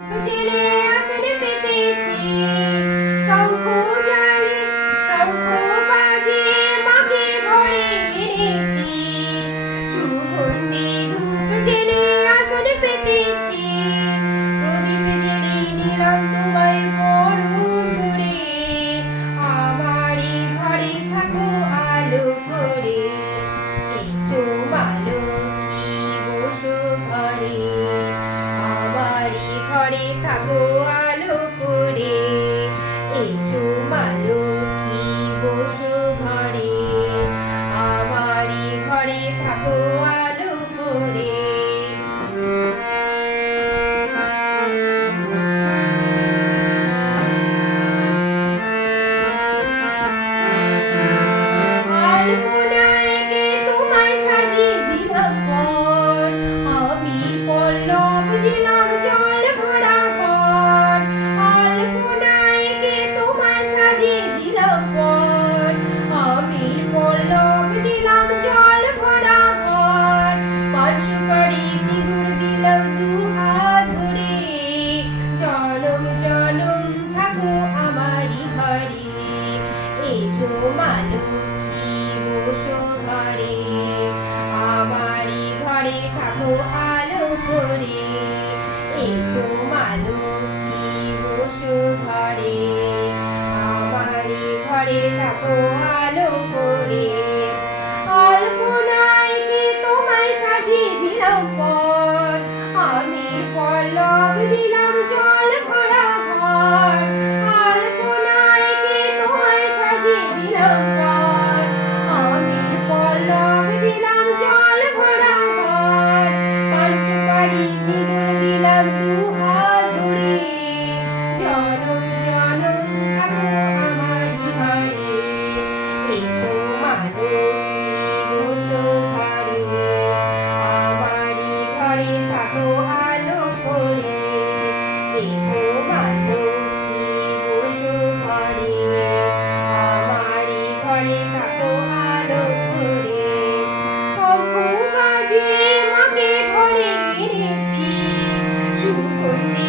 জেলে আসনে পেতেছি শঙ্খ জালে শঙ্খ বাজিয়ে মাকে ঘরে এনেছি সুগন্ধি ধূপ জেলে আসনে পেতেছি প্রদীপ জেলে নিলাম তোমায় বরণ করে আমারই ঘরে থাকো আলো করে এসো মা লক্ষ্মী বসো ঘরে আমারই ঘরে থাকো আলো করে এসো মা লক্ষ্মী বসো ঘরে আমারই ঘরে থাকো আলো করে আলপনায় গে তোমায় সাজিয়ে দিলাম পর আমি পল্লব দিলাম জল ভরা ঘর আলপনায় গে তোমায় সাজিয়ে দিলাম পর আমি পল্লব দিলাম জল ভরা ঘর পান সুপারি সিঁদুর দিলাম দু হাত ধরে জনম জনম থাকো আমারই ঘরে এসো মা লক্ষ্মী বসো ঘরে আমারই ঘরে থাকো আলো করে এসো মা লক্ষ্মী বসো ঘরে আমারই ঘরে থাকো আলো করে আলপনায় গে তোমায় সাজিয়ে দিলাম পর আমি পল্লব দিলাম জল ভরা ঘর আলপনায় গে তোমায় সাজিয়ে দিলাম পর আমি পল্লব দিলাম জল ভরা ঘর পান সুপারি সিঁদুর দিলাম দু হাত ধরে জনম জনম থাকো আমারই ঘরে এসো মা লক্ষ্মী বসো ঘরে আমারই ঘরে থাকো আলো করে এসো মা লক্ষ্মী বসো ঘরে আমারই ঘরে থাকো আলো করে শঙ্খ বাজিয়ে মাকে ঘরে এনেছি সুগন্ধি